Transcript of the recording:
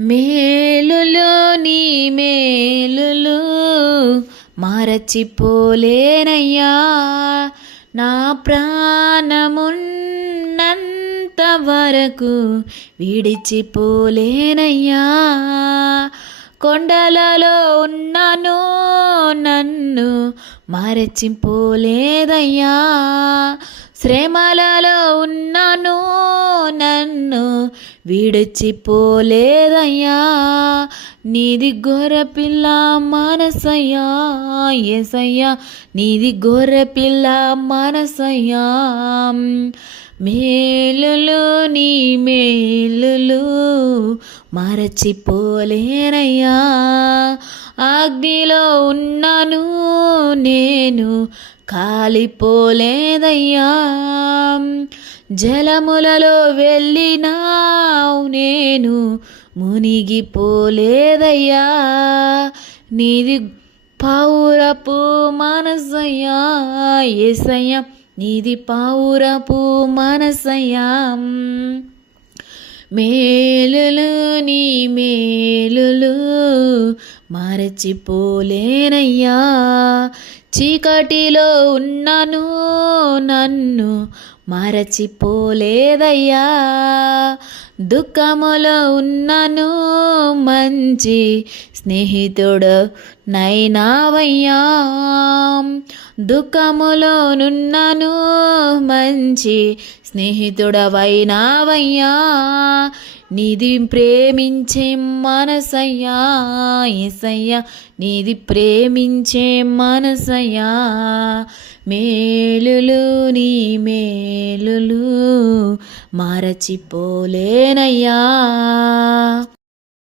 మేలులు నీ మేలులు మరచిపోలేనయ్యా. నా ప్రాణమున్నంత వరకు విడిచిపోలేనయ్యా. కొండలలో ఉన్నాను నన్ను మరచిపోలేదయ్యా. శ్రమలలో ఉన్నాను విడిచిపోలేదయ్యా నీది గొర్రెపిల్ల మనసయ్యా. ఎసయ్యా నీది గొర్రెపిల్ల మనసయ్యా. మేలులు నీ మేలులు మరచిపోలేనయ్యా. అగ్నిలో ఉన్నాను నేను కాలిపోలేదయ్యా. జలములలో వెళ్ళినావు నేను మునిగిపోలేదయ్యా. నీది పౌరపు మనసయ్యా. ఏసయ్యా నీది పౌరపు మనసయ్యా. మేలులు నీ మేలులు మరచిపోలేనయ్యా. చీకటిలో ఉన్నాను. నన్ను మరచిపోలేదయ్యా. దుఃఖములో ఉన్నను మంచి స్నేహితుడు నైనావయ్యా దుఃఖములో నున్నను మంచి స్నేహితుడవైనావయ్యా. నీది ప్రేమించే మనసయ్యా ఎసయ్యా నీది ప్రేమించే మనసయ్యా మేలులు నీ మేలులు మరచిపోలేనయ్యా.